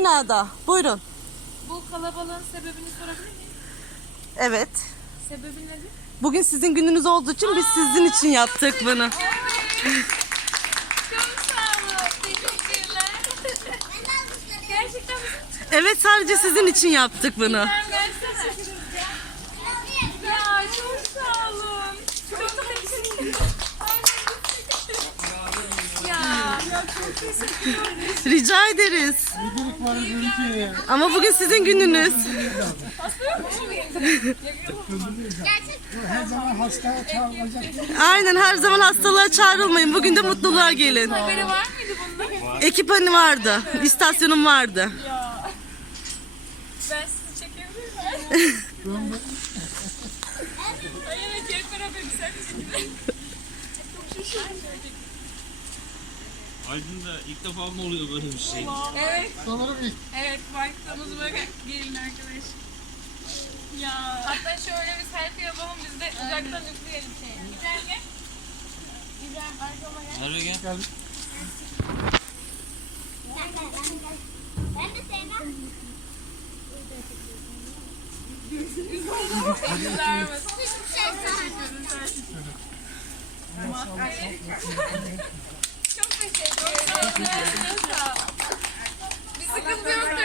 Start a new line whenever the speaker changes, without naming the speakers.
binada. Buyurun.
Bu kalabalığın sebebini sorabilir miyim?
Evet.
Sebebi nedir?
Bugün sizin gününüz olduğu için biz sizin için yaptık bunu.
Çok sağ olun. Teşekkürler. Gerçekten mi?
Evet sadece sizin için yaptık bunu.
Ben versene. Ya çok sağ olun. Çok teşekkür Ya.
Rica ederiz. Ama bugün sizin gününüz.
Her zaman hastaya çağrılacak.
Aynen her zaman hastalığa çağrılmayın. Bugün de mutluluğa gelin.
Haberi var mıydı bunun?
Ekip hani vardı. İstasyonum vardı.
Ya. Ben sizi çekebilir miyim? Hayır, hep beraber güzel bir şekilde. Çok şaşırdım.
Aydın'da ilk defa mı oluyor böyle bir şey?
Evet.
Sanırım ilk
Evet baktığımız böyle gelin arkadaş. Ya. Hatta şöyle bir selfie yapalım biz de uzaktan üfleyelim şey. Güzel mi? Güzel arkama gel.
Merve gel.
Ben de sevmem.
Güzel mi?
Hiçbir şey sevmem.
Çok teşekkür ederim. Bir sıkıntı yoktur